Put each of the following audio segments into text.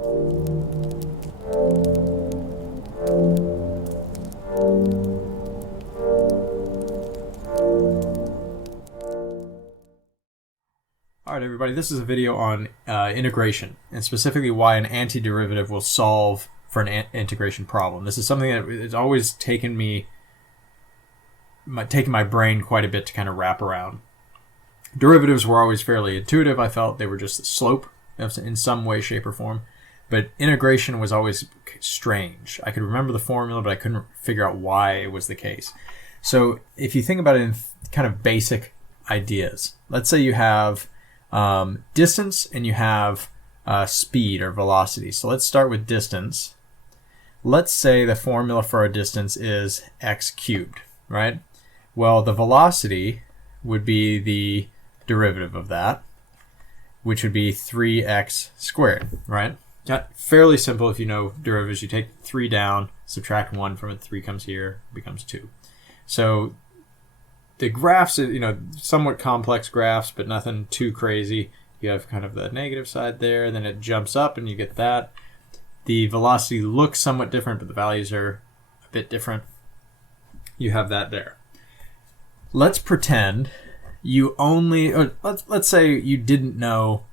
Alright everybody, this is a video on integration, and specifically why an antiderivative will solve for an integration problem. This is something that has always taken my brain quite a bit to kind of wrap around. Derivatives were always fairly intuitive. I felt they were just a slope in some way, shape, or form. But integration was always strange. I could remember the formula, but I couldn't figure out why it was the case. So if you think about it in kind of basic ideas, let's say you have distance and you have speed or velocity. So let's start with distance. Let's say the formula for our distance is x cubed, right? Well, the velocity would be the derivative of that, which would be 3x squared, right? Fairly simple if you know derivatives. You take 3 down, subtract 1 from it, 3 comes here, becomes 2. So the graphs, somewhat complex graphs, but nothing too crazy. You have kind of the negative side there, then it jumps up and you get that. The velocity looks somewhat different, but the values are a bit different. You have that there. Let's pretend you let's say you didn't know,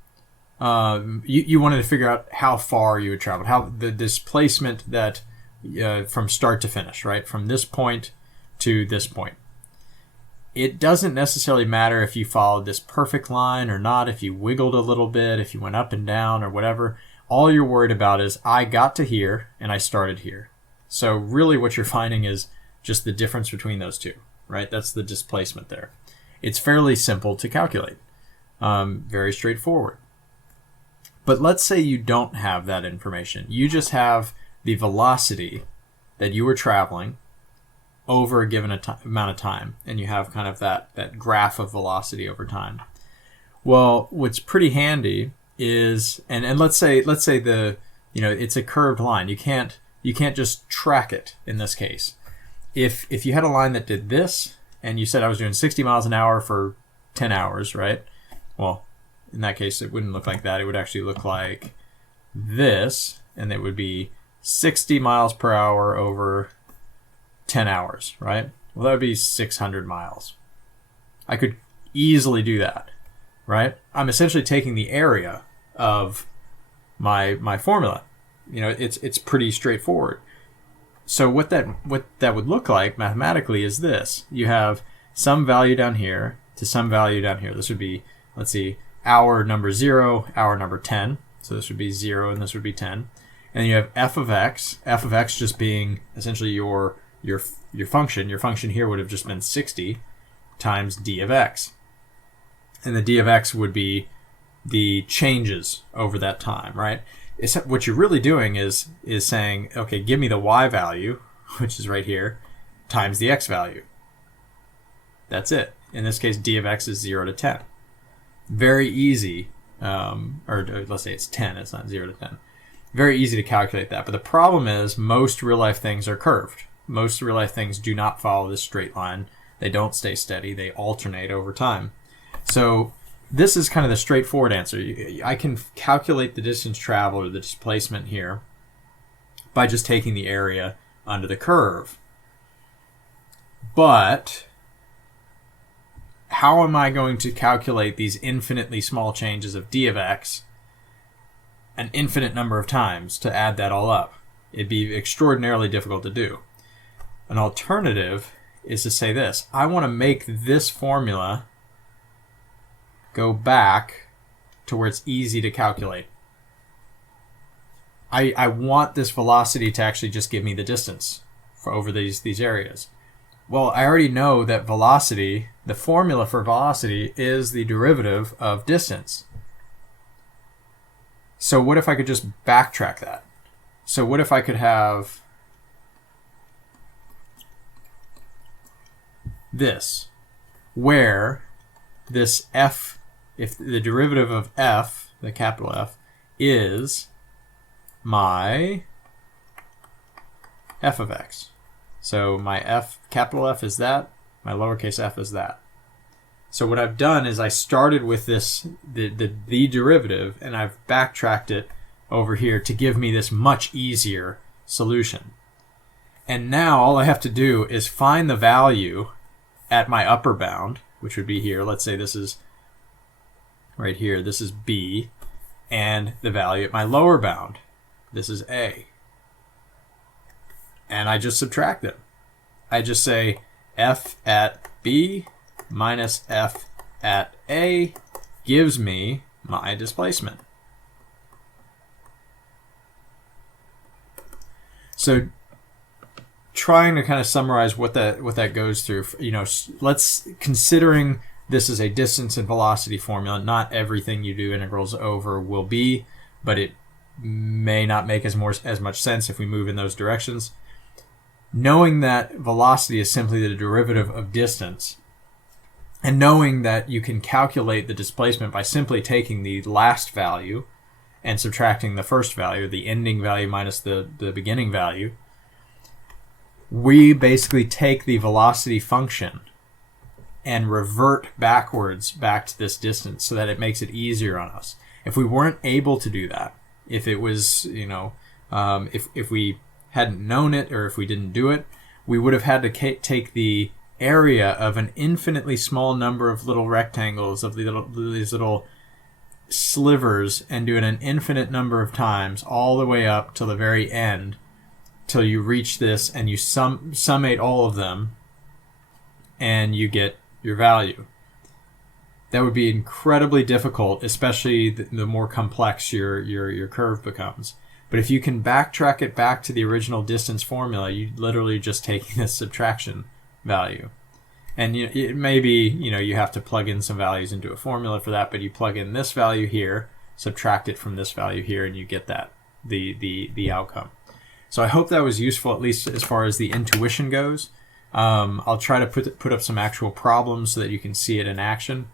you wanted to figure out how far you would travel, how the displacement that from start to finish, right? From this point to this point. It doesn't necessarily matter if you followed this perfect line or not, if you wiggled a little bit, if you went up and down or whatever. All you're worried about is I got to here and I started here. So really what you're finding is just the difference between those two, right? That's the displacement there. It's fairly simple to calculate, very straightforward. But let's say you don't have that information. You just have the velocity that you were traveling over a given amount of time, and you have kind of that graph of velocity over time. Well, what's pretty handy is, and let's say it's a curved line. You can't just track it in this case. If you had a line that did this, and you said I was doing 60 miles an hour for 10 hours, right? Well, in that case, it wouldn't look like that. It would actually look like this, and it would be 60 miles per hour over 10 hours, right? Well, that would be 600 miles. I could easily do that, right? I'm essentially taking the area of my formula. It's pretty straightforward. So what that would look like mathematically is this. You have some value down here to some value down here. This would be, let's see, hour number 0, hour number 10. So this would be 0 and this would be 10. And then you have f of x just being essentially your function. Your function here would have just been 60 times d of x. And the d of x would be the changes over that time, right? What you're really doing is saying, okay, give me the y value, which is right here, times the x value. That's it. In this case, d of x is 0 to 10. Very easy, or let's say it's 10, it's not 0 to 10. Very easy to calculate that. But the problem is most real-life things are curved. Most real-life things do not follow this straight line. They don't stay steady. They alternate over time. So this is kind of the straightforward answer. I can calculate the distance traveled or the displacement here by just taking the area under the curve. But how am I going to calculate these infinitely small changes of d of x an infinite number of times to add that all up? It'd be extraordinarily difficult to do. An alternative is to say this. I want to make this formula go back to where it's easy to calculate. I want this velocity to actually just give me the distance for over these areas. Well, I already know that velocity, the formula for velocity, is the derivative of distance. So what if I could just backtrack that? So what if I could have this, where this f, if the derivative of f, the capital F, is my f of x. So my f, capital F is that, my lowercase f is that. So what I've done is I started with this, the derivative, and I've backtracked it over here to give me this much easier solution. And now all I have to do is find the value at my upper bound, which would be here. Let's say this is right here. This is B. And the value at my lower bound, this is A. And I just subtract them. I just say F at B minus F at A gives me my displacement. So trying to kind of summarize what that goes through, let's, considering this is a distance and velocity formula, not everything you do integrals over will be, but it may not make as much sense if we move in those directions. Knowing that velocity is simply the derivative of distance, and knowing that you can calculate the displacement by simply taking the last value and subtracting the first value, the ending value minus the beginning value, we basically take the velocity function and revert backwards back to this distance so that it makes it easier on us. If we weren't able to do that, if it was, if we hadn't known it, or if we didn't do it, we would have had to take the area of an infinitely small number of little rectangles, of these little slivers, and do it an infinite number of times all the way up till the very end, till you reach this and you summate all of them and you get your value. That would be incredibly difficult, especially the more complex your curve becomes. But if you can backtrack it back to the original distance formula, you literally just taking this subtraction value. And it may be, you have to plug in some values into a formula for that, but you plug in this value here, subtract it from this value here, and you get that, the outcome. So I hope that was useful, at least as far as the intuition goes. I'll try to put up some actual problems so that you can see it in action.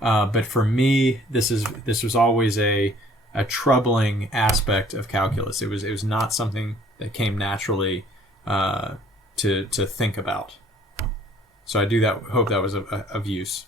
But for me, this was always a troubling aspect of calculus. It was not something that came naturally to think about. So I hope that was of use.